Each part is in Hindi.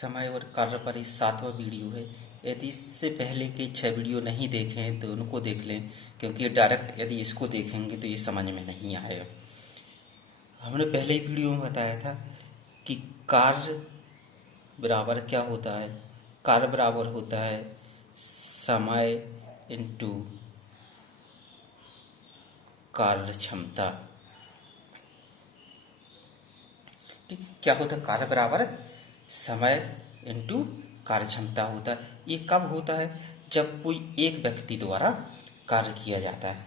समय और कार्य पर ये 7वां वीडियो है। यदि इससे पहले के 6 वीडियो नहीं देखे हैं तो उनको देख लें, क्योंकि ये डायरेक्ट यदि इसको देखेंगे तो ये समझ में नहीं आएगा। हमने पहले ही वीडियो में बताया था कि कार्य बराबर क्या होता है। कार्य बराबर होता है समय इंटू कार्य क्षमता। ठीक, क्या होता है? कार्य बराबर समय इंटू कार्य क्षमता होता है। ये कब होता है? जब कोई एक व्यक्ति द्वारा कार्य किया जाता है।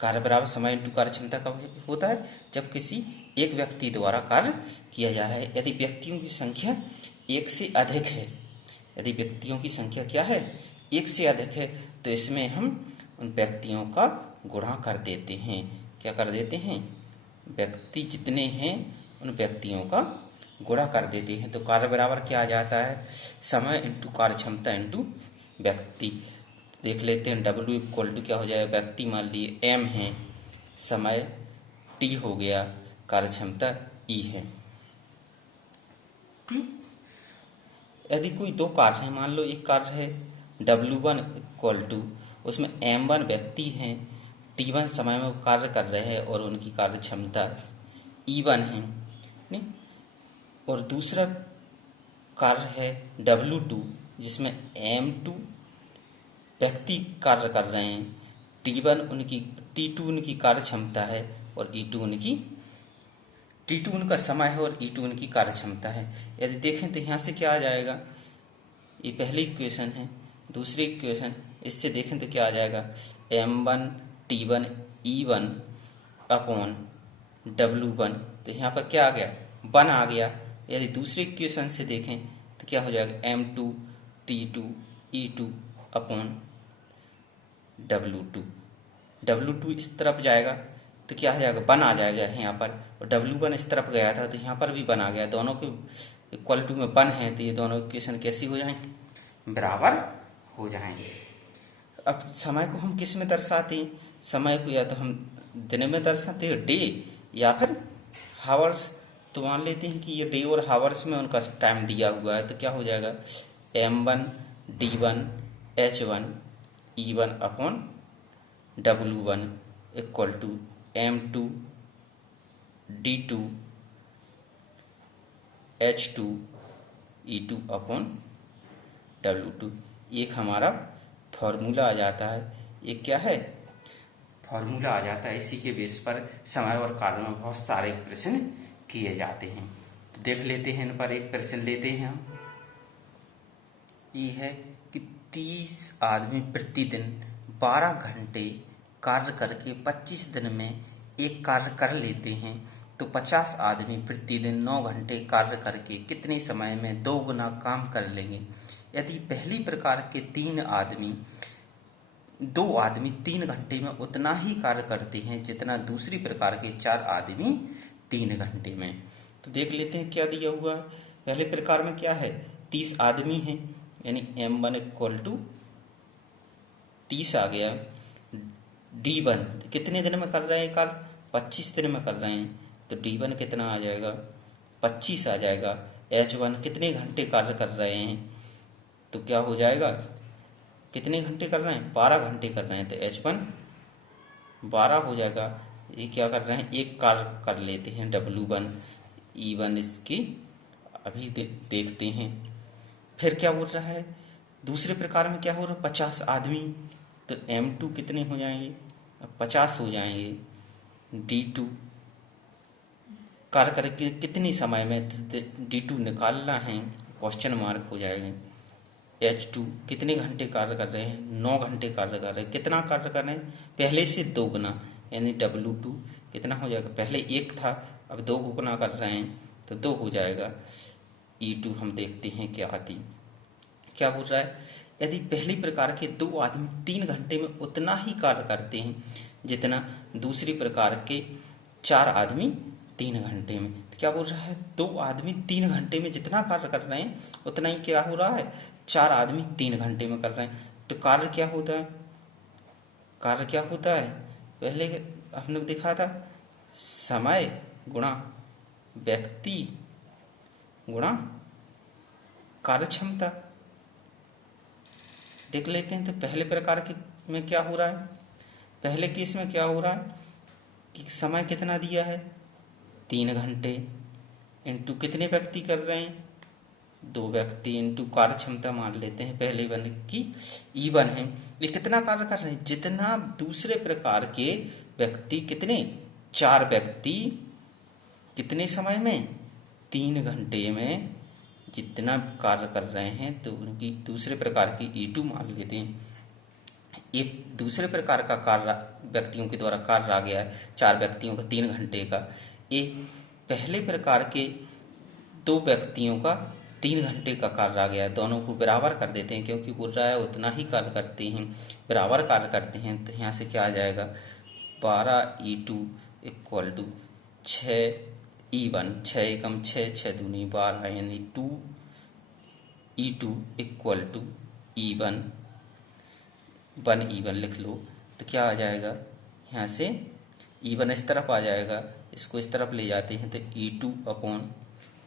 कार्य बराबर समय इंटू कार्य क्षमता कब होता है? जब किसी एक व्यक्ति द्वारा कार्य किया जा रहा है। यदि व्यक्तियों की संख्या एक से अधिक है, यदि व्यक्तियों की संख्या क्या है? एक से अधिक है, तो इसमें हम उन व्यक्तियों का गुणा कर देते हैं। क्या कर देते हैं? व्यक्ति जितने हैं उन व्यक्तियों का गुणा कर देते हैं। तो कार्य बराबर क्या आ जाता है? समय इंटू कार्य क्षमता इंटू व्यक्ति। देख लेते हैं। W इक्वल टू क्या हो जाएगा? व्यक्ति मान लिए M है, समय T हो गया, कार्य क्षमता E है। यदि कोई दो कार्य है, मान लो एक कार्य है W1 इक्वल टू, उसमें M1 व्यक्ति हैं, T1 समय में कार्य कर रहे हैं और उनकी कार्य क्षमता E1 है, नहीं? और दूसरा कार्य है W2 जिसमें M2 व्यक्ति कार्य कर रहे हैं, T2 उनकी कार्य क्षमता है और T2 उनका समय है और E2 उनकी कार्य क्षमता है। यदि देखें तो यहाँ से क्या आ जाएगा? ये पहली इक्वेशन है। दूसरी इक्वेशन, इससे देखें तो क्या आ जाएगा? M1 T1 E1 upon W1। तो यहाँ पर क्या आ गया? 1 आ गया। यदि दूसरी इक्वेशन से देखें तो क्या हो जाएगा? M2 T2 E2 upon W2 इस तरफ जाएगा तो क्या हो जाएगा? 1 आ जाएगा यहाँ पर, और W1 इस तरफ गया था तो यहाँ पर भी 1 आ गया। दोनों के इक्वल टू में 1 है, तो ये दोनों इक्वेशन कैसी हो जाएंगे? बराबर हो जाएंगे। अब समय को हम किस में दर्शाते हैं? समय को या तो हम दिन में दर्शाते हैं, डे, या फिर हावर्स। तो मान लेते हैं कि ये डे और हावर्स में उनका टाइम दिया हुआ है, तो क्या हो जाएगा? M1 D1 H1 E1 upon W1 equal to M2 D2 H2 E2 upon W2। एक हमारा फॉर्मूला आ जाता है। ये क्या है? फॉर्मूला आ जाता है। इसी के बेस पर समय और कार्य में बहुत सारे प्रश्न किए जाते हैं। तो देख लेते हैं, इन पर एक प्रश्न लेते हैं हम। ये है कि 30 आदमी प्रतिदिन 12 घंटे कार्य करके 25 दिन में एक कार्य कर लेते हैं, तो 50 आदमी प्रतिदिन 9 घंटे कार्य करके कितने समय में 2 गुना काम कर लेंगे? यदि पहली प्रकार के 2 आदमी 3 घंटे में उतना ही कार्य करते हैं जितना दूसरी प्रकार के 4 आदमी 3 घंटे में। तो देख लेते हैं क्या दिया हुआ है। पहले प्रकार में क्या है? 30 आदमी हैं, यानी M1 इक्वल टू 30 आ गया। D1 तो कितने दिन में कर रहे हैं कार्य? 25 दिन में कर रहे हैं, तो D1 कितना आ जाएगा? 25 आ जाएगा। H1 कितने घंटे कार्य कर रहे हैं? तो क्या हो जाएगा? कितने घंटे कर रहे हैं? 12 घंटे कर रहे हैं, तो H1 12 हो जाएगा। ये क्या कर रहे हैं? एक कार्य कर लेते हैं W1 E1, इसकी अभी देखते हैं। फिर क्या बोल रहा है? दूसरे प्रकार में क्या हो रहा है? 50 आदमी, तो M2 कितने हो जाएंगे? 50 हो जाएंगे। D2 कार्य करके कितने समय में? D2 निकालना है, क्वेश्चन मार्क हो जाएगा। H2 कितने घंटे कार्य कर रहे हैं? 9 घंटे कार्य कर रहे हैं। कितना कार्य कर रहे हैं? पहले से 2 गुना, यानी W2 कितना हो जाएगा? पहले 1 था, अब 2 गुना कर रहे हैं, तो 2 हो जाएगा। E2 हम देखते हैं क्या आती। क्या बोल रहा है? यदि पहली प्रकार के 2 आदमी 3 घंटे में उतना ही कार्य करते हैं जितना दूसरी प्रकार के 4 आदमी 3 घंटे में, तो क्या बोल रहा है? 2 आदमी 3 घंटे में जितना कार्य कर रहे हैं उतना ही क्या हो रहा है? 4 आदमी 3 घंटे में कर रहे हैं। तो कार्य क्या होता है? कार्य क्या होता है? पहले हमने देखा था, समय गुणा व्यक्ति गुणा कार्यक्षमता देख लेते हैं। तो पहले प्रकार के में क्या हो रहा है, पहले केस में क्या हो रहा है कि समय कितना दिया है 3 घंटे, इंटू कितने व्यक्ति कर रहे हैं 2 व्यक्ति, इंटू कार्यक्षमता मान लेते हैं पहले वन की E1 है। ये कितना कार्य कर रहे हैं, जितना दूसरे प्रकार के व्यक्ति कितने 4 व्यक्ति कितने समय में 3 घंटे में जितना कार्य कर रहे हैं, तो उनकी दूसरे प्रकार की E2 मान लेते हैं। एक दूसरे प्रकार का कार्य व्यक्तियों के द्वारा कार्य आ गया है 4 व्यक्तियों का 3 घंटे का, ये पहले प्रकार के 2 व्यक्तियों का 3 घंटे का कार्य आ गया है। दोनों को बराबर कर देते हैं क्योंकि बोल रहा है उतना ही कार्य करते हैं, बराबर कार्य करते हैं। तो यहाँ से क्या आ जाएगा 12E2 इक्वल टू 6E1, 6 एकम 6, 6 दूनी 12, यानी 2E2 equal to E1, 1E1 लिख लो। तो क्या आ जाएगा, यहाँ से E1 इस तरफ आ जाएगा, इसको इस तरफ ले जाते हैं तो E2 upon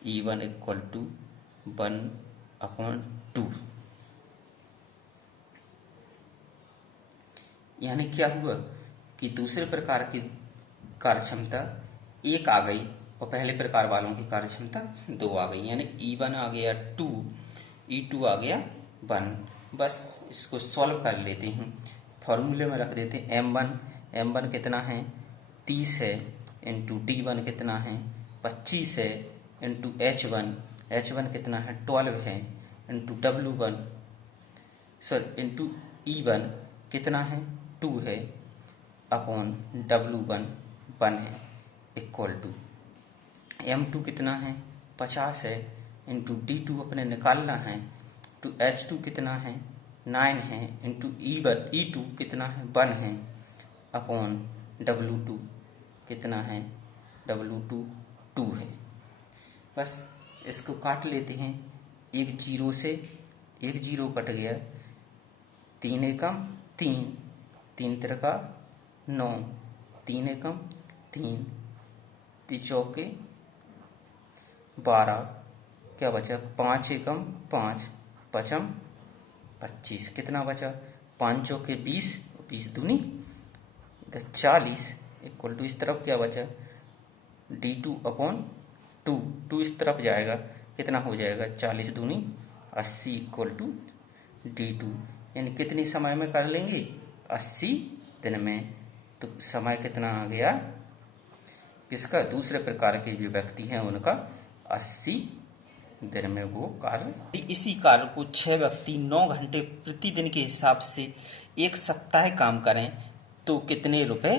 E1 equal to 1/2। यानी क्या हुआ कि दूसरे प्रकार की कार्यक्षमता 1 आ गई और पहले प्रकार वालों की कार्यक्षमता 2 आ गई, यानी E1 आ गया 2, E2 आ गया 1। बस इसको सॉल्व कर लेते हैं, फॉर्मूले में रख देते हैं। M1 कितना है 30 है, इंटू D1 कितना है 25 है, इंटू H1 कितना है 12 है, into W1 sorry into E1 कितना है 2 है, अपॉन W1 1 है, इक्वल टू M2 कितना है 50 है, इंटू D2 अपने निकालना है, टू H2 कितना है 9 है, इंटू E2 कितना है 1 है, अपॉन W2 कितना है W2 2 है। बस इसको काट लेते हैं, एक जीरो से एक जीरो कट गया, 3 एकम 3, 3 तिरका 9, 3 एकम 3, 3 चौके 12, क्या बचा 5 एकम 5, पचम 25, कितना बचा 5 चौके 20, 20 दूनी 40, इक्वल टू इस तरफ क्या बचा D2 अपॉन 2 इस तरफ जाएगा, कितना हो जाएगा 40 दूनी 80, इक्वल टू D2। यानी कितने समय में कर लेंगे 80 दिन में। तो समय कितना आ गया किसका, दूसरे प्रकार के जो व्यक्ति हैं उनका 80 दिन में वो कार्य। इसी कार्य को 6 व्यक्ति 9 घंटे प्रतिदिन के हिसाब से 1 सप्ताह काम करें तो कितने रुपए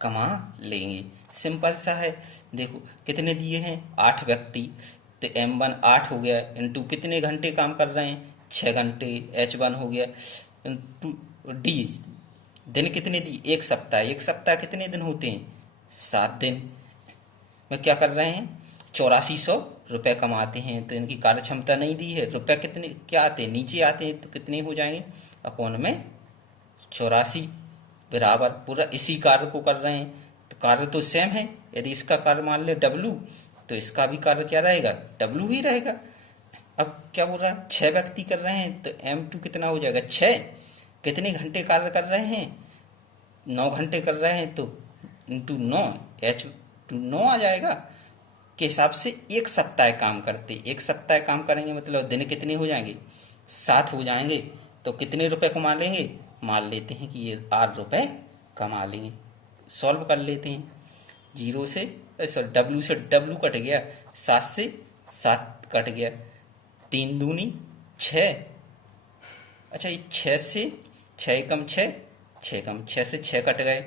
कमा लेंगे। सिंपल सा है, देखो कितने दिए हैं 8 व्यक्ति, तो M1 8 हो गया, इंटू कितने घंटे काम कर रहे हैं 6 घंटे, H1 हो गया, इंटू D दिन कितने दी 1 सप्ताह, 1 सप्ताह कितने दिन होते हैं 7 दिन में क्या कर रहे हैं 8400 रुपये कमाते हैं। तो इनकी कार्य क्षमता नहीं दी है, रुपये कितने क्या आते हैं नीचे आते हैं, तो कितने हो जाएंगे अपॉन में 84 बराबर पूरा इसी कार्य को कर रहे हैं। तो कार्य तो सेम है, यदि इसका कार्य मान ले W तो इसका भी कार्य क्या रहेगा W ही रहेगा। अब क्या बोल रहा है 6 व्यक्ति कर रहे हैं, तो M2 कितना हो जाएगा 6, कितने घंटे कार्य कर रहे हैं 9 घंटे कर रहे हैं, तो इंटू 9 H2 9 आ जाएगा के हिसाब से 1 सप्ताह काम करते, 1 सप्ताह काम करेंगे मतलब दिन कितने हो जाएंगे 7 हो जाएंगे। तो कितने रुपए कमा लेंगे, मान लेते हैं कि ये 8 रुपए कमा लेंगे। सॉल्व कर लेते हैं, 0 से सॉरी W से W कट गया, 7 से 7 कट गया, 3 दूनी 6, अच्छा ये 6 से 6 कम 6, 6 कम 6 से 6 कट गए।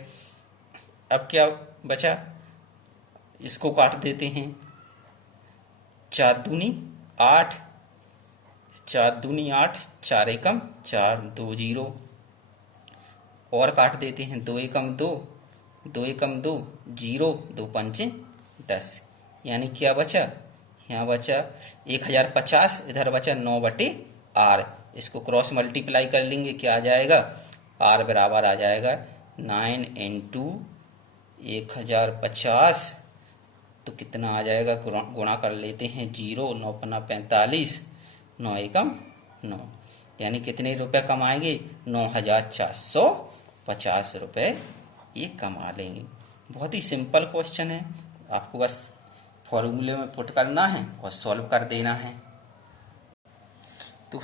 अब क्या बचा, इसको काट देते हैं, 4 दूनी 8, 4 दूनी 8, 4 एकम 4, 2 0 और काट देते हैं, 2 एकम 2, 2 एकम 2 0, 2 पंचे 10, यानी क्या बचा यहाँ बचा 1050, इधर बचा 9/R। इसको क्रॉस मल्टीप्लाई कर लेंगे, क्या आ जाएगा R बराबर आ जाएगा 9 इंटू 1050, तो कितना आ जाएगा गुणा कर लेते हैं 0, 9 पन्ना 45, 9 एकम 9, यानी कितने रुपए कमाएंगे? 9,450 रुपये ये कमा लेंगे। बहुत ही सिंपल क्वेश्चन है, आपको बस फॉर्मूले में पुट करना है और सॉल्व कर देना है। तो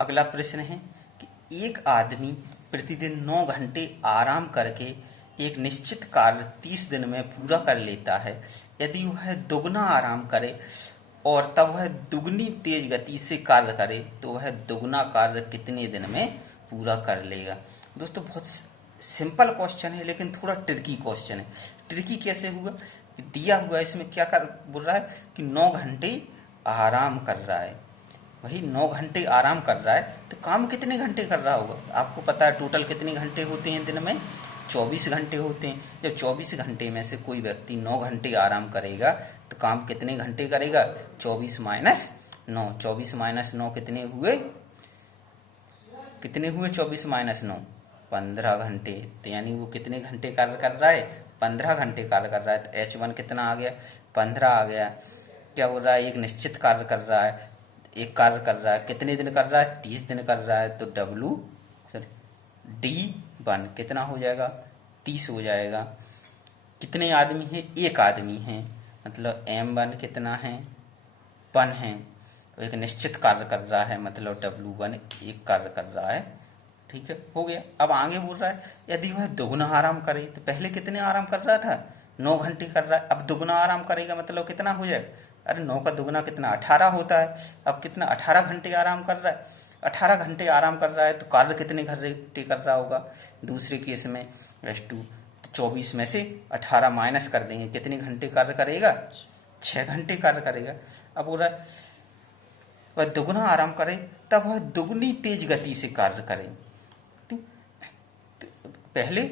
अगला प्रश्न है कि एक आदमी प्रतिदिन 9 घंटे आराम करके एक निश्चित कार्य 30 दिन में पूरा कर लेता है। यदि वह दुगना आराम करे और तब वह दुगनी तेज गति से कार्य करे तो वह दुगना कार्य कितने दिन में पूरा कर लेगा। दोस्तों बहुत सिंपल क्वेश्चन है, लेकिन थोड़ा ट्रिकी क्वेश्चन है। ट्रिकी कैसे हुआ? दिया हुआ इसमें क्या कर बोल रहा है कि 9 घंटे आराम कर रहा है। वही 9 घंटे आराम कर रहा है तो काम कितने घंटे कर रहा होगा? आपको पता है टोटल कितने घंटे होते हैं दिन में? 24 घंटे होते हैं। जब 24 घंटे में से कोई व्यक्ति 9 घंटे आराम करेगा तो काम कितने घंटे करेगा? 24 माइनस 9। 24 माइनस 9 कितने हुए? 24 माइनस 9 15 घंटे। तो यानी वो कितने घंटे कार्य कर रहा है? 15 घंटे कार्य कर रहा है। तो H1 कितना आ गया? 15 आ गया। क्या बोल रहा है? एक निश्चित कार्य कर रहा है, एक कार्य कर रहा है, कितने दिन कर रहा है? 30 दिन कर रहा है। तो D1 कितना हो जाएगा? 30 हो जाएगा। कितने आदमी हैं? एक आदमी है, मतलब M1 कितना है? 1 है। तो एक निश्चित कार्य कर रहा है, मतलब W1 एक कार्य कर रहा है। ठीक है, हो गया। अब आगे बोल रहा है यदि वह दुगना आराम करे, तो पहले कितने आराम कर रहा था? 9 घंटे कर रहा है। अब दुगना आराम करेगा मतलब कितना हो जाएगा? अरे 9 का दुगना कितना? 18 होता है। अब कितना? 18 घंटे आराम कर रहा है। 18 घंटे आराम कर रहा है तो कार्य कितने घंटे कर रहा होगा? दूसरे केस में S2, तो 24 में से 18 माइनस कर देंगे, कितने घंटे कार्य करेगा? 6 घंटे कार्य करेगा। अब बोल रहा है वह दुगना आराम करे तब वह दुगनी तेज गति से कार्य करे। तो पहले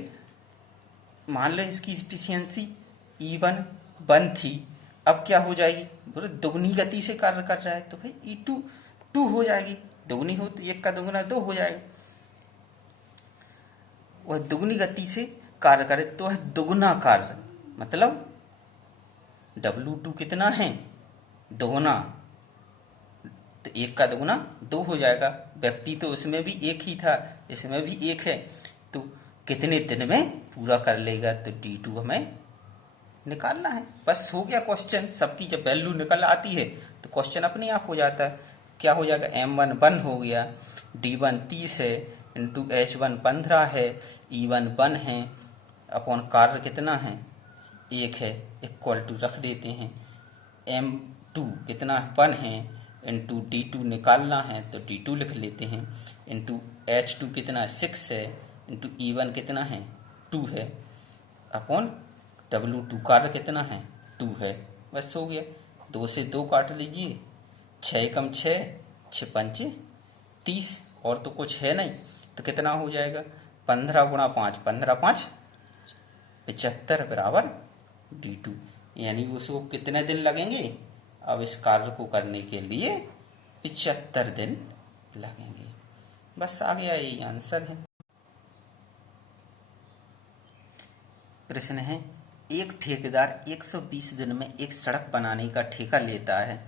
मान लो इसकी इफिशियंसी E1 1 थी, अब क्या हो जाएगी? बोले दुगनी गति से कार्य कर रहा है तो भाई E2 2 हो जाएगी। दुगनी हो तो 1 का दुगना 2 हो जाएगा। वह दुगनी गति से कार्य करे तो वह दुगना कार्य, मतलब W2 कितना है? दुगना। तो 1 का दुगना 2 हो जाएगा। व्यक्ति तो उसमें भी 1 ही था, इसमें भी 1 है। तो कितने दिन में पूरा कर लेगा? तो D2 हमें निकालना है। बस हो गया क्वेश्चन। सबकी जब वैल्यू निकल आती है तो क्वेश्चन अपने आप हो जाता है। क्या हो जाएगा? M1 1 हो गया, D1 30 है, इंटू H1 15 है, E1 1 है, अपॉन कार्य कितना है? 1 है, इक्वल टू रख देते हैं। M2 कितना? 1 है, इंटू D2 निकालना है तो D2 लिख लेते हैं, इंटू H2 कितना? 6 है, इंटू E1 कितना है? 2 है, अपॉन W2 कार्य कितना है? 2 है। बस हो गया। 2 से 2 काट लीजिए, 6 कम 6, 6 पंचे 30, और तो कुछ है नहीं। तो कितना हो जाएगा? 15 गुणा 5, 15 5 75 बराबर D2। यानी उसको कितने दिन लगेंगे? अब इस कार्य को करने के लिए 75 दिन लगेंगे। बस आ गया, यही आंसर है। प्रश्न है एक ठेकेदार 120 दिन में एक सड़क बनाने का ठेका लेता है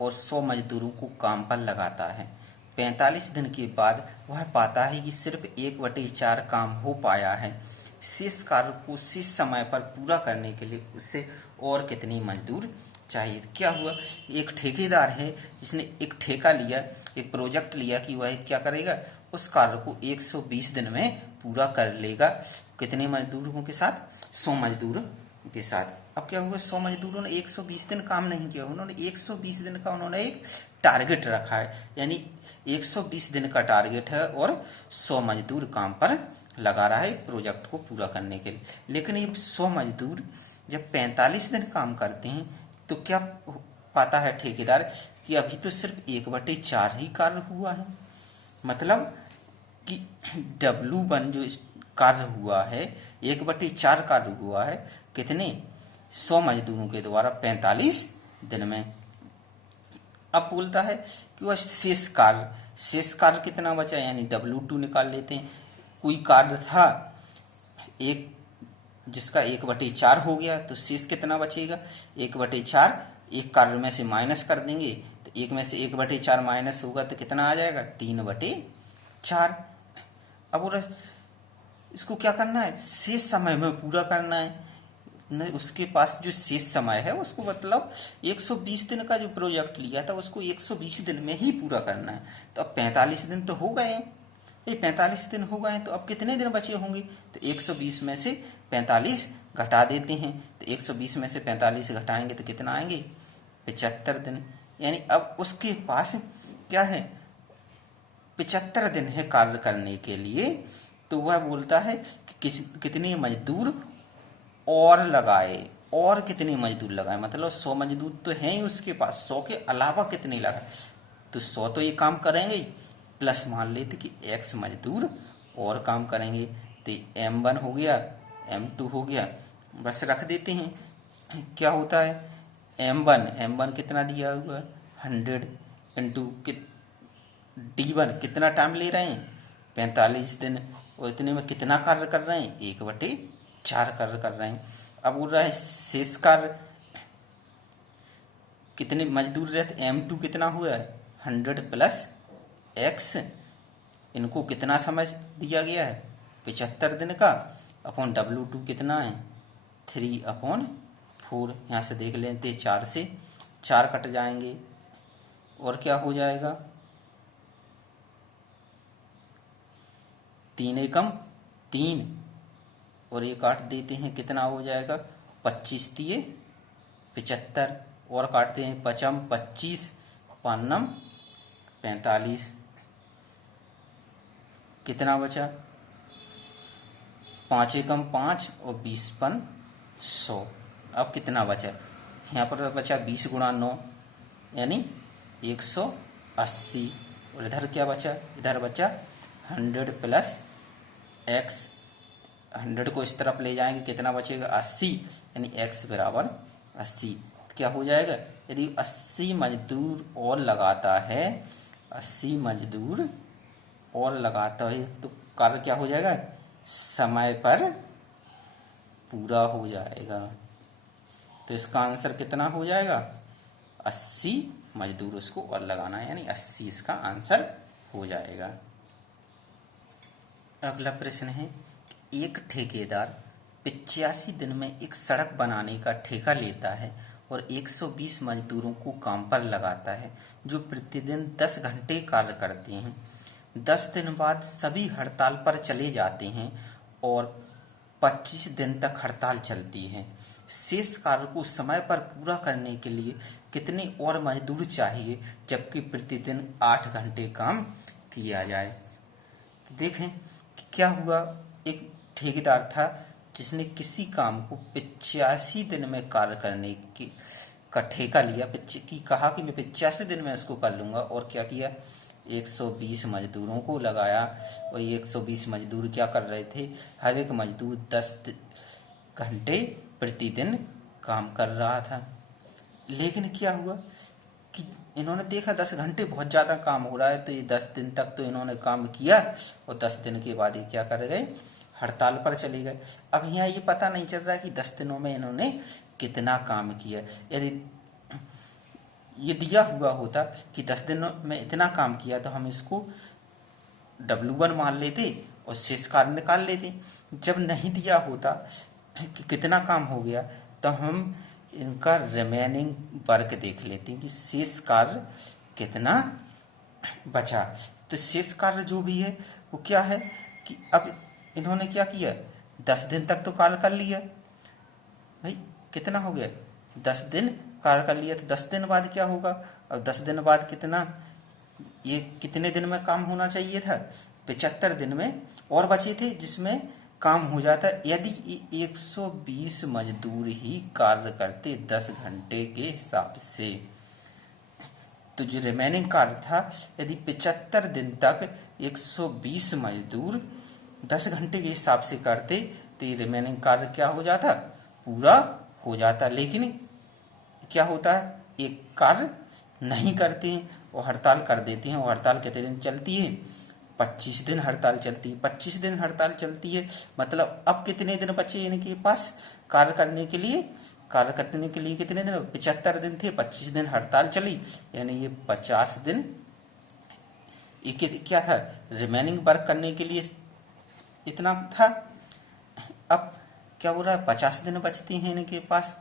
और 100 मजदूरों को काम पर लगाता है। 45 दिन के बाद वह पाता है कि सिर्फ 1/4 काम हो पाया है। शेष कार्य को शेष समय पर पूरा करने के लिए उससे और कितने मजदूर चाहिए? क्या हुआ? एक ठेकेदार है जिसने एक ठेका लिया, एक प्रोजेक्ट लिया कि वह क्या करेगा? उस कार्य को 120 दिन में पूरा कर लेगा। कितने मजदूरों के साथ? 100 मजदूरों के साथ। अब क्या हुआ? 100 मजदूरों ने 120 दिन काम नहीं किया, उन्होंने 120 दिन का उन्होंने एक टारगेट रखा है, यानी 120 दिन का टारगेट है और 100 मजदूर काम पर लगा रहा है प्रोजेक्ट को पूरा करने के लिए। लेकिन ये 100 मजदूर जब 45 दिन काम करते हैं तो क्या पाता है ठेकेदार कि अभी तो सिर्फ 1/4 ही कार्य हुआ है। मतलब कि W1 जो कार्य हुआ है 1/4 कार्य हुआ है, कितने? 100 मजदूरों के द्वारा 45 दिन में। अब बोलता है कि वह शेष कार्य कितना बचा, यानी W2 निकाल लेते हैं। कोई कार्य था एक जिसका 1/4 हो गया, तो शेष कितना बचेगा? 1/4 एक कार्य में से माइनस कर देंगे तो 1 में से 1/4 माइनस होगा तो कितना आ जाएगा 3/4। अब इसको क्या करना है, शेष समय में पूरा करना है। उसके पास जो शेष समय है उसको मतलब 120 दिन का जो प्रोजेक्ट लिया था उसको 120 दिन में ही पूरा करना है। तो अब 45 दिन तो हो गए, ये 45 दिन हो गए, तो अब कितने दिन बचे होंगे, तो 120 में से 45 घटा देते हैं। तो 120 में से 45 घटाएंगे तो कितना आएंगे 75 दिन। यानी अब उसके पास क्या है 75 दिन है कार्य करने के लिए। तो वह बोलता है कि कितने मजदूर और लगाए, और कितने मजदूर लगाए, मतलब 100 मजदूर तो हैं ही उसके पास, 100 के अलावा कितने लगाए। तो 100 तो ये काम करेंगे, प्लस मान लेते कि x मजदूर और काम करेंगे। तो M1 हो गया, M2 हो गया, बस रख देते हैं। क्या होता है M1 कितना दिया हुआ है 100 इंटू D1 कितना टाइम ले रहे हैं 45 दिन, और इतने में कितना कार्य कर रहे हैं 1/4 कार्य कर रहे हैं। अब बोल रहा है शेष कार्य कितने मजदूर रहते, M2 कितना हुआ है 100 प्लस x, इनको कितना समय दिया गया है 75 दिन का, अपॉन W2 कितना है 3/4। यहाँ से देख लेते 4 से 4 कट जाएंगे और क्या हो जाएगा 3 एकम 3, और ये काट देते हैं कितना हो जाएगा 25 दिए 75, और काटते हैं 5 25 5 45, कितना बचा 5 एकम 5 और 20 पन 100। अब कितना बचा, यहाँ पर बचा 20 गुणा 9 यानी 180, और इधर क्या बचा, इधर बचा 100 प्लस x, 100 को इस तरफ ले जाएंगे कितना बचेगा 80, यानी x बराबर 80। क्या हो जाएगा, यदि 80 मजदूर और लगाता है, 80 मजदूर और लगाता है तो कार्य क्या हो जाएगा समय पर पूरा हो जाएगा। तो इसका आंसर कितना हो जाएगा 80 मजदूर उसको और लगाना है, यानी 80 इसका आंसर हो जाएगा। अगला प्रश्न है, एक ठेकेदार 85 दिन में एक सड़क बनाने का ठेका लेता है और 120 मजदूरों को काम पर लगाता है जो प्रतिदिन 10 घंटे कार्य करते हैं। 10 दिन बाद सभी हड़ताल पर चले जाते हैं और 25 दिन तक हड़ताल चलती है। शेष कार्य को समय पर पूरा करने के लिए कितने और मजदूर चाहिए जबकि प्रतिदिन 8 घंटे काम किया जाए। देखें कि क्या हुआ, एक ठेकेदार था जिसने किसी काम को 85 दिन में कार्य करने की का ठेका लिया, कि कहा कि मैं 85 दिन में इसको कर लूँगा, और क्या किया 120 मजदूरों को लगाया, और ये 120 मजदूर क्या कर रहे थे, हर एक मजदूर 10 घंटे प्रतिदिन काम कर रहा था। लेकिन क्या हुआ कि इन्होंने देखा 10 घंटे बहुत ज़्यादा काम हो रहा है, तो ये 10 दिन तक तो इन्होंने काम किया, और 10 दिन के बाद ये क्या कर गए हड़ताल पर चले गए। अब यहाँ ये पता नहीं चल रहा कि 10 दिनों में इन्होंने कितना काम किया। यदि ये दिया हुआ होता कि 10 दिनों में इतना काम किया तो हम इसको W1 मान लेते और शेष कार्य निकाल लेते। जब नहीं दिया होता कि कितना काम हो गया तो हम इनका रिमेनिंग वर्क देख लेते हैं कि शेष कार्य कितना बचा। तो शेष कार्य जो भी है वो क्या है कि अब इन्होंने क्या किया 10 दिन तक तो कार्य कर लिया, भाई कितना हो गया 10 दिन कार्य कर लिया, तो 10 दिन बाद क्या होगा, अब 10 दिन बाद कितना, ये कितने दिन में काम होना चाहिए था 75 दिन में और बचे थे जिसमें काम हो जाता। यदि 120 मजदूर ही कार्य करते 10 घंटे के हिसाब से, तो जो रिमेनिंग कार्य था यदि 75 दिन तक 120 मजदूर 10 घंटे के हिसाब से करते तो ये रिमेनिंग कार्य क्या हो जाता पूरा हो जाता। लेकिन क्या होता है एक कार्य नहीं करते हैं और हड़ताल कर देते हैं, और हड़ताल कितने दिन चलती है 25 दिन हड़ताल चलती है। 25 दिन हड़ताल चलती है मतलब अब कितने दिन बचे इनके पास कार्य करने के लिए कार्य करने के लिए कितने दिन, 75 दिन थे, 25 दिन हड़ताल चली, यानी ये 50 दिन ये क्या था, रिमेनिंग वर्क करने के लिए इतना था। अब क्या बोल रहा है, 50 दिन बचते हैं इनके पास,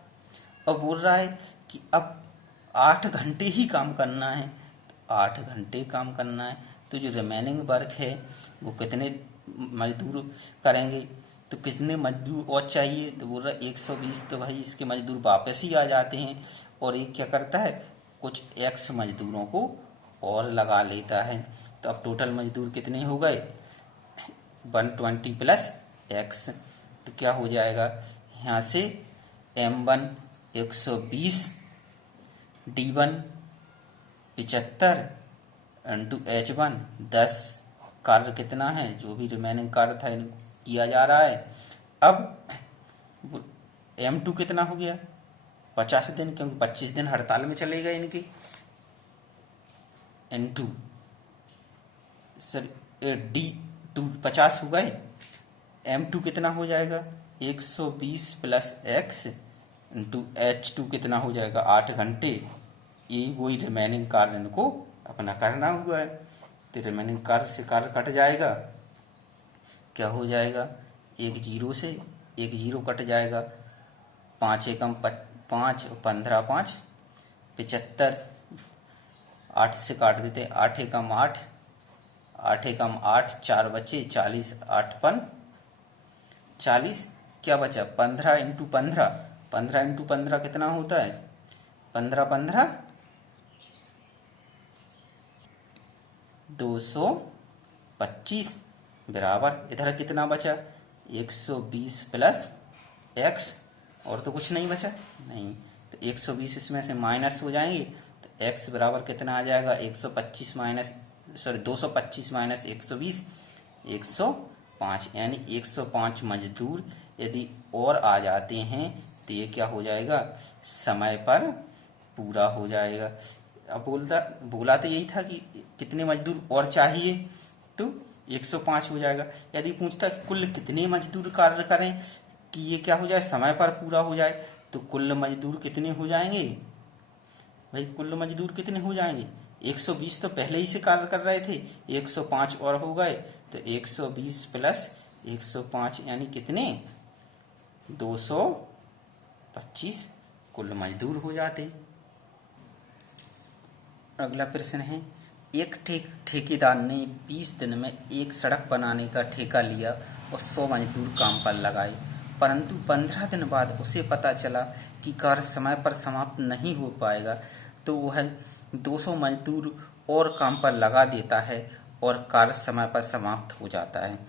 और बोल रहा है कि अब 8 घंटे ही काम करना है, तो 8 घंटे काम करना है, तो जो रिमेनिंग वर्क है वो कितने मजदूर करेंगे, तो कितने मजदूर और चाहिए, तो बोल रहा है 120। तो भाई इसके मजदूर वापस ही आ जाते हैं, और ये क्या करता है, कुछ एक्स मजदूरों को और लगा लेता है। तो अब टोटल मजदूर कितने हो गए, 120 प्लस एक्स। तो क्या हो जाएगा यहाँ से, M1 120, D1 75 इंटू H1 10। कार्य कितना है, जो भी रिमेनिंग कार्य था इनको किया जा रहा है। अब M2 कितना हो गया, 50 दिन, क्योंकि 25 दिन हड़ताल में चले गए इनके। N2 सर D2 50 हो गए, M2 कितना हो जाएगा, 120 प्लस एक्स इंटू H2 कितना हो जाएगा, 8 घंटे। ये वही रिमेनिंग कार्य इनको अपना करना हुआ है, तो रिमेनिंग कार्य से कार्य कट जाएगा, क्या हो जाएगा, एक जीरो से एक जीरो कट जाएगा, 5 एकम 5 और 15 5 75, 8 से काट देते, 8 एकम 8, 8 एकम 8, 4 बचे 40, 8 पन 40, क्या बचा 15 इंटू 15, 15 इंटू 15 कितना होता है, 15 15 225 बराबर, इधर कितना बचा 120 प्लस एक्स, और तो कुछ नहीं बचा नहीं, तो 120 इसमें से माइनस हो जाएंगे, तो एक्स बराबर कितना आ जाएगा, 125 माइनस 225 माइनस 120, 105, यानी 105 मजदूर यदि और आ जाते हैं तो ये क्या हो जाएगा, समय पर पूरा हो जाएगा। अब बोला तो यही था कि कितने मजदूर और चाहिए, तो 105 हो जाएगा। यदि पूछता कि कुल कितने मजदूर कार्य करें कि ये क्या हो जाए, समय पर पूरा हो जाए, तो कुल मजदूर कितने हो जाएंगे भाई, कुल मजदूर कितने हो जाएंगे, 120 तो पहले ही से कार्य कर रहे थे, 105 और हो गए, तो 120 प्लस 105 यानी कितने, 225 कुल मजदूर हो जाते। अगला प्रश्न है, एक ठेकेदार ने 20 दिन में एक सड़क बनाने का ठेका लिया और 100 मजदूर काम पर लगाए, परंतु 15 दिन बाद उसे पता चला कि कार्य समय पर समाप्त नहीं हो पाएगा, तो वह 200 मजदूर और काम पर लगा देता है और कार्य समय पर समाप्त हो जाता है।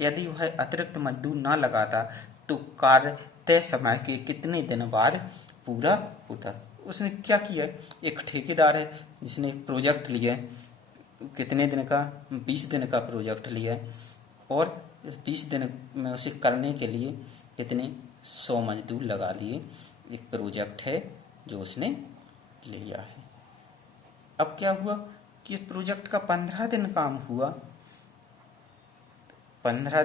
यदि वह अतिरिक्त मजदूर न लगाता तो कार्य तय समय के कितने दिन बाद पूरा होता। उसने क्या किया, एक ठेकेदार है जिसने एक प्रोजेक्ट लिया, कितने दिन का, 20 दिन का प्रोजेक्ट लिया, और इस 20 दिन में उसे करने के लिए कितने 100 मजदूर लगा लिए। एक प्रोजेक्ट है जो उसने लिया है। अब क्या हुआ कि प्रोजेक्ट का 15 दिन काम हुआ, 15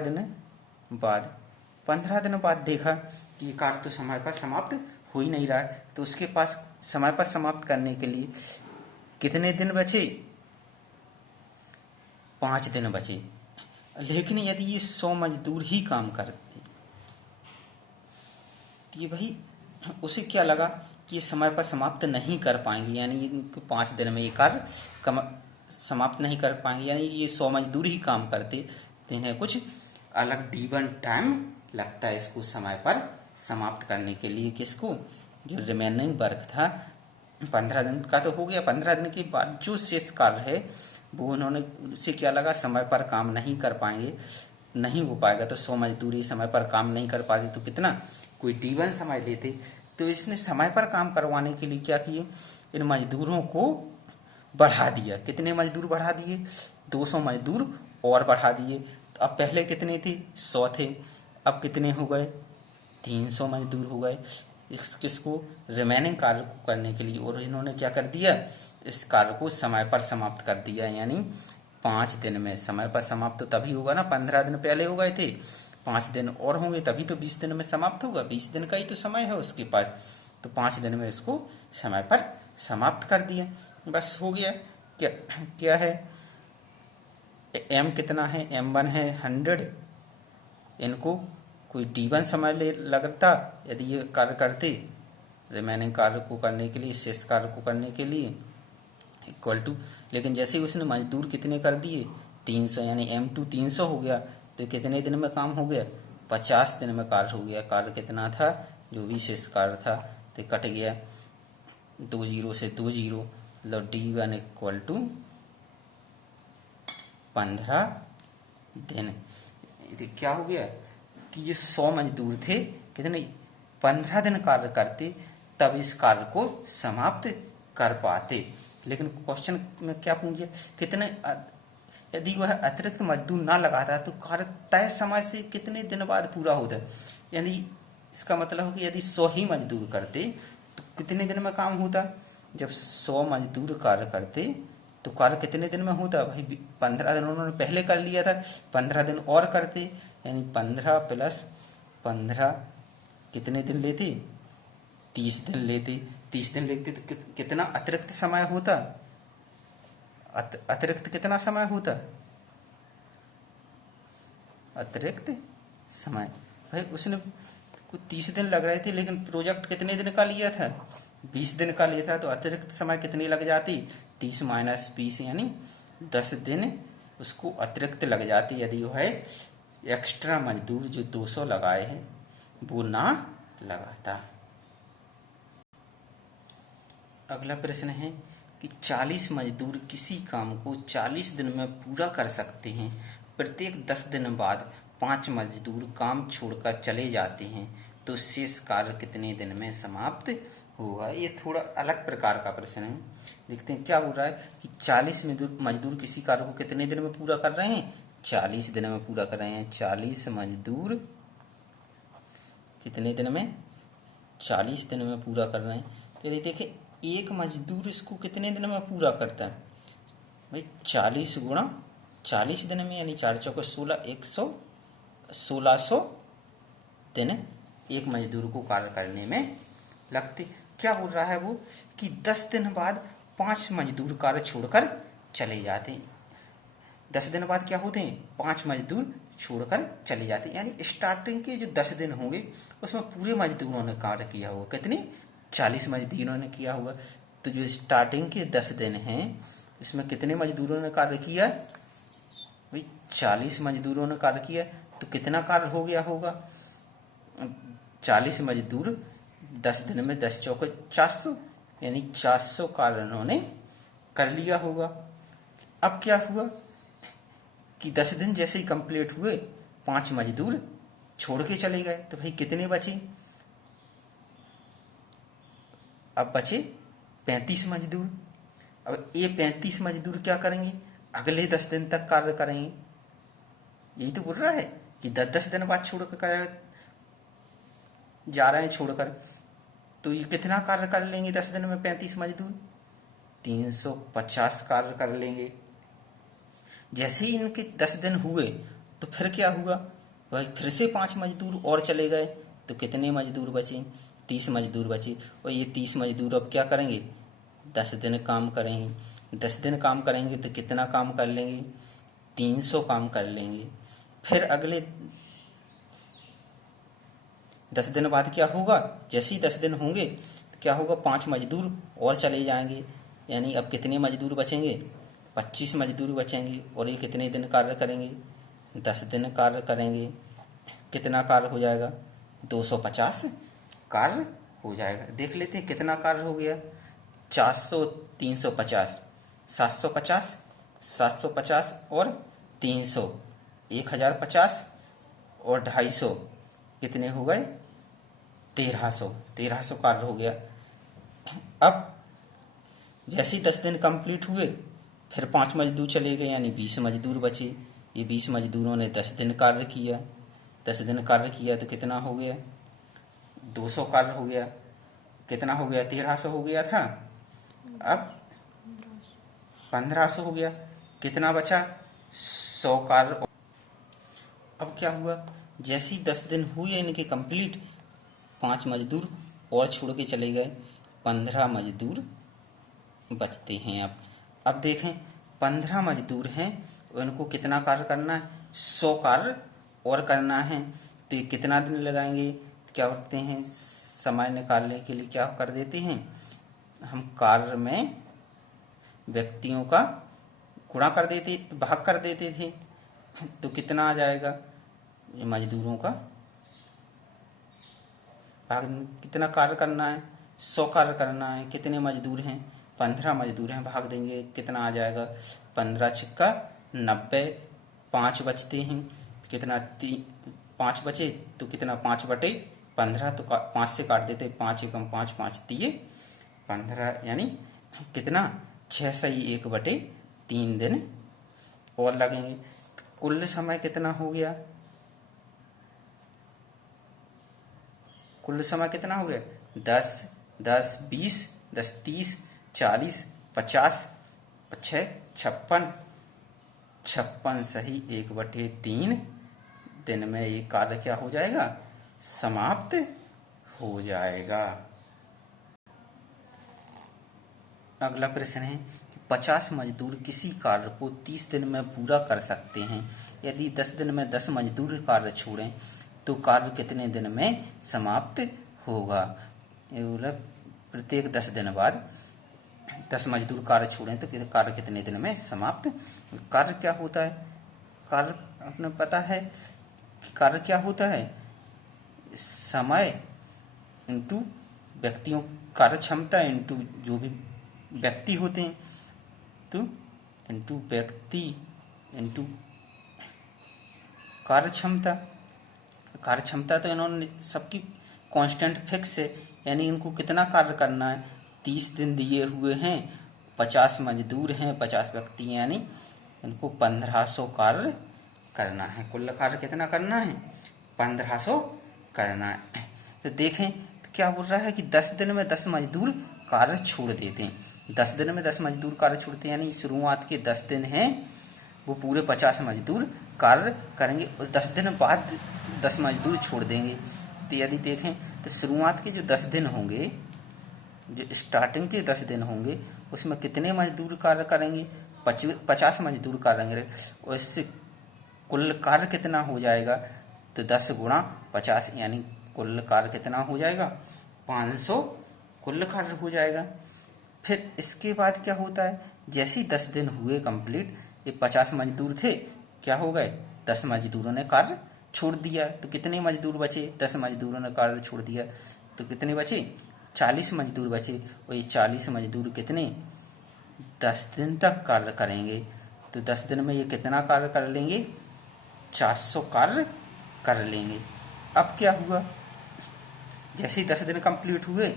दिन बाद देखा कि ये कार्य तो समय पर समाप्त हो ही नहीं रहा है, तो उसके पास समय पर समाप्त करने के लिए कितने दिन बचे, 5 दिन बचे। लेकिन यदि ये 100 मजदूर ही काम करते तो ये भाई उसे क्या लगा कि ये समय पर समाप्त नहीं कर पाएंगे, यानी इनको 5 दिन में ये कार्य समाप्त नहीं कर पाएंगे, यानी ये 100 मजदूर ही काम करते तो इन्हें कुछ अलग D1 टाइम लगता है इसको समय पर समाप्त करने के लिए। किसको, जो रिमेनिंग वर्क था 15 दिन का तो हो गया, 15 दिन के बाद जो शेष कार्य है वो उन्होंने उसे क्या लगा, समय पर काम नहीं कर पाएंगे, नहीं हो पाएगा, तो 100 मजदूरी समय पर काम नहीं कर पाते तो कितना, कोई D1 समय लेते। तो इसने समय पर काम करवाने के लिए क्या किए, इन मजदूरों को बढ़ा दिया। कितने मजदूर बढ़ा दिए, 200 मजदूर और बढ़ा दिए। तो अब पहले कितने थे, 100 थे, अब कितने हो गए, 300 मजदूर हो गए किसको, रिमेनिंग कार्य को करने के लिए। और इन्होंने क्या कर दिया, इस कार्य को समय पर समाप्त कर दिया, यानी 5 दिन में। समय पर समाप्त तो तभी होगा ना, 15 दिन पहले हो गए थे, 5 दिन और होंगे तभी तो 20 दिन में समाप्त होगा। 20 दिन का ही तो समय है उसके पास, तो 5 दिन में इसको समय पर समाप्त कर दिया, बस हो गया। क्या क्या है, m कितना है, m1 है 100। इनको कोई d1 समय ले लगता यदि ये कार्य करते, रिमेनिंग कार्य को करने के लिए, शेष कार्य को करने के लिए, इक्वल टू, लेकिन जैसे ही उसने मजदूर कितने कर दिए 300, यानी m2 300 हो गया, तो कितने दिन में काम हो गया, 50 दिन में कार्य हो गया। कार्य कितना था, जो भी शेष कार्य था, तो कट गया 2 जीरो से 2 जीरो, मतलब d1 इक्वल टू 15 दिन। ये क्या हो गया कि ये 100 मजदूर थे, कितने 15 दिन कार्य करते तब इस कार्य को समाप्त कर पाते। लेकिन क्वेश्चन में क्या पूछ गया, कितने, यदि वह अतिरिक्त मजदूर ना लगाता तो कार्य तय समय से कितने दिन बाद पूरा होता। यानी इसका मतलब है कि यदि 100 ही मजदूर करते तो कितने दिन में काम होता। जब 100 मजदूर कार्य करते तो कार्य कितने दिन में होता भाई, 15 दिन उन्होंने पहले कर लिया था, 15 दिन और करते, यानी 15 प्लस 15 कितने दिन लेते, 30 दिन लेते। 30 दिन लेते तो कितना अतिरिक्त समय होता, अतिरिक्त कितना समय होता, अतिरिक्त समय भाई उसने 30 दिन लग रहे थे, लेकिन प्रोजेक्ट कितने दिन का लिया था, 20 दिन का लिया था, तो अतिरिक्त समय कितनी लग जाती, 30 माइनस 20 यानी 10 दिन उसको अतिरिक्त लग जाती, यदि वो है एक्स्ट्रा मजदूर जो 200 लगाए हैं वो ना लगाता। अगला प्रश्न है कि 40 मजदूर किसी काम को 40 दिन में पूरा कर सकते हैं। प्रत्येक 10 दिन बाद 5 मजदूर काम छोड़कर चले जाते हैं, तो शेष कार्य कितने दिन में समाप्त होगा। ये थोड़ा अलग प्रकार का प्रश्न है। देखते हैं क्या हो रहा है कि 40 मजदूर किसी कार्य को कितने दिन में पूरा कर रहे हैं, 40 दिन में पूरा कर रहे हैं। 40 मजदूर कितने दिन में, 40 दिन में पूरा कर रहे हैं। तो यदि देखें एक मजदूर इसको कितने दिन में पूरा करता है भाई, 40 गुणा 40 दिन में, यानी 4 चौके 16, 1600 दिन एक मजदूर को कार्य करने में लगते। क्या बोल रहा है वो कि 10 दिन बाद 5 मजदूर कार्य छोड़कर चले जाते हैं। 10 दिन बाद क्या होते हैं, 5 मजदूर छोड़कर चले जाते हैं, यानी स्टार्टिंग के जो 10 दिन होंगे उसमें पूरे मजदूरों ने कार्य किया होगा, कितने 40 मजदूरों ने किया होगा। तो जो स्टार्टिंग के 10 दिन हैं इसमें कितने मजदूरों ने कार्य किया भाई, 40 मजदूरों ने कार्य किया, तो कितना कार्य हो गया होगा, 40 मजदूर 10 दिन में 10 चौके 400, यानी 400 कार्य उन्होंने कर लिया होगा। अब क्या हुआ कि 10 दिन जैसे ही कंप्लीट हुए 5 मजदूर छोड़ के चले गए, तो भाई कितने बचे, अब बचे 35 मजदूर। अब ये 35 मजदूर क्या करेंगे, अगले 10 दिन तक कार्य करेंगे। यही तो बोल रहा है कि 10 दिन बाद छोड़कर जा रहे हैं छोड़कर, तो ये कितना कार्य कर लेंगे 10 दिन में 35 मजदूर, 350 कार्य कर लेंगे। जैसे ही इनके 10 दिन हुए तो फिर क्या हुआ भाई, फिर से 5 मजदूर और चले गए, तो कितने मजदूर बचे, 30 मजदूर बचे। और ये 30 मजदूर अब क्या करेंगे, 10 दिन काम करेंगे। 10 दिन काम करेंगे तो कितना काम कर लेंगे, 300 काम कर लेंगे। फिर अगले 10 दिन बाद क्या होगा, जैसे ही 10 दिन होंगे तो क्या होगा, 5 मजदूर और चले जाएंगे, यानी अब कितने मजदूर बचेंगे, 25 मजदूर बचेंगे। और ये कितने दिन कार्य करेंगे, 10 दिन कार्य करेंगे। कितना कार्य हो जाएगा, 250 कार्य हो जाएगा। देख लेते हैं कितना कार्य हो गया, 400, 350, 750, 750 और 300, 1050 और 250 कितने हो गए, 1300 कार्य हो गया। अब जैसे ही 10 दिन कंप्लीट हुए फिर 5 मजदूर चले गए, यानी 20 मजदूर बचे। ये 20 मजदूरों ने 10 दिन कार्य किया, 10 दिन कार्य किया तो कितना हो गया, 200 कार्य हो गया। कितना हो गया, 1300 हो गया था, अब 1500 हो गया। कितना बचा, 100 कार्य। अब क्या हुआ जैसे ही 10 दिन हुए इनके कंप्लीट, 5 मजदूर और छोड़ के चले गए, 15 मजदूर बचते हैं। अब देखें 15 मजदूर हैं, उनको कितना कार्य करना है, 100 कार्य और करना है। तो ये कितना दिन लगाएंगे, क्या करते हैं, समय निकालने के लिए क्या कर देते हैं, हम कार्य में व्यक्तियों का गुणा कर देते, भाग कर देते थे। तो कितना आ जाएगा, ये मजदूरों का भाग, कितना कार्य करना है, 100 कार्य करना है, कितने मजदूर हैं, 15 मजदूर हैं, भाग देंगे कितना आ जाएगा, 15 छिक्का 90, 5 बचते हैं, कितना 5 बचे तो कितना 5/15, तो 5 से काट देते, 5 एकम 5, 5 दिए 15, यानी कितना 6 सही 1/3 दिन और लगेंगे। तो कुल समय कितना हो गया, कुल समय कितना हो गया, 10, 10, 20, 10, 30, 40, 50 और 6, 56, 56 सही 1/3 दिन में ये कार्य क्या हो जाएगा, समाप्त हो जाएगा। अगला प्रश्न है कि 50 मजदूर किसी कार्य को 30 दिन में पूरा कर सकते हैं। यदि 10 दिन में 10 मजदूर कार्य छोड़ें तो कार्य कितने दिन में समाप्त होगा। ये बोला प्रत्येक 10 दिन बाद 10 मजदूर कार्य छोड़ें तो कार्य कितने दिन में समाप्त। कार्य क्या होता है, कार्य अपने पता है कि कार्य क्या होता है, समय इंटू व्यक्तियों, कार्य क्षमता इंटू जो भी व्यक्ति होते हैं, तो इंटू व्यक्ति इंटू कार्य क्षमता। कार्य क्षमता तो इन्होंने सबकी कांस्टेंट फिक्स है, यानी इनको कितना कार्य करना है, 30 दिन दिए हुए हैं, 50 मजदूर हैं, 50 व्यक्ति, यानी इनको 1500 कार्य करना है। कुल कार्य कितना करना है, 1500 करना है। तो देखें तो क्या बोल रहा है कि 10 दिन में 10 मजदूर कार्य छोड़ देते हैं। 10 दिन में 10 मजदूर कार्य छोड़ते हैं, यानी शुरुआत के 10 दिन हैं वो पूरे 50 मजदूर कार्य करेंगे और 10 दिन बाद 10 मजदूर छोड़ देंगे। तो यदि देखें तो शुरुआत के जो 10 दिन होंगे, जो स्टार्टिंग के 10 दिन होंगे, उसमें कितने मजदूर कार्य करेंगे, 50 मजदूर कार्य करेंगे, और इससे कुल कार्य कितना हो जाएगा, तो 10 गुणा 50, यानी कुल कार्य कितना हो जाएगा, 500 कुल कार्य हो जाएगा। फिर इसके बाद क्या होता है, जैसे ही 10 दिन हुए कंप्लीट, ये 50 मजदूर थे, क्या हो गए, 10 मजदूरों ने कार्य छोड़ दिया, तो कितने मजदूर बचे, 10 मजदूरों ने कार्य छोड़ दिया तो कितने बचे, 40 मजदूर बचे। और ये 40 मजदूर कितने 10 दिन तक कार्य करेंगे, तो 10 दिन में ये कितना कार्य कर लेंगे, 400 कार्य कर लेंगे। अब क्या हुआ, जैसे ही 10 दिन कंप्लीट हुए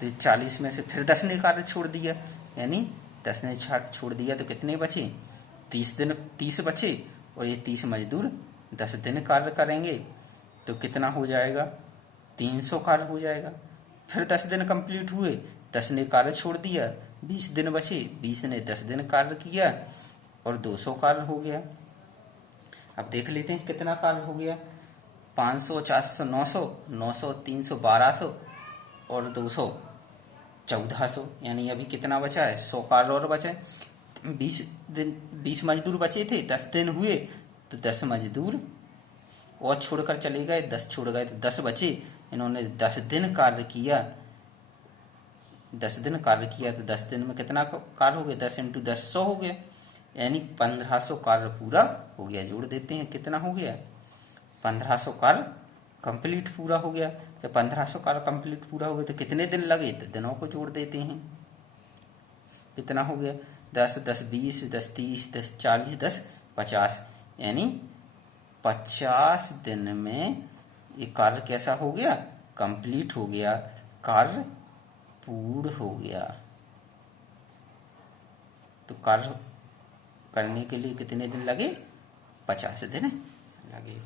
तो 40 में से फिर 10 ने कार्य छोड़ दिया, यानी 10 ने छोड़ दिया तो कितने बचे, 30 बचे, और ये 30 मजदूर 10 दिन कार्य करेंगे तो कितना हो जाएगा, 300 कार्य हो जाएगा। फिर 10 दिन कंप्लीट हुए, 10 ने कार्य छोड़ दिया, 20 दिन बचे, 20 ने 10 दिन कार्य किया और 200 कार्य हो गया। अब देख लेते हैं कितना कार्य हो गया, 500, 400, 900, 900, 300, 1200 और 200, 1400, यानी अभी कितना बचा है, 100 कार्य और बचे। 20 मजदूर बचे थे, 10 दिन हुए तो 10 मजदूर और छोड़कर चले गए, 10 छोड़ गए तो 10 बचे। इन्होंने 10 दिन कार्य किया, 10 दिन कार्य किया तो 10 दिन में कितना कार्य हो गया, 10 × 10 100 हो गया, यानी 1500 कार्य पूरा हो गया। जोड़ देते हैं कितना हो गया, 1500 कार्य कंप्लीट पूरा हो गया। जब 1500 कार्य कंप्लीट पूरा हो गया तो कितने दिन लगे, तो दिनों को जोड़ देते हैं, कितना हो गया, 10, 10, 20, 10, 30, 10, 40, 10, 50, यानी 50 दिन में ये कार्य कैसा हो गया, कंप्लीट हो गया, कार्य पूर्ण हो गया। तो कार्य करने के लिए कितने दिन लगे, 50 दिन लगे।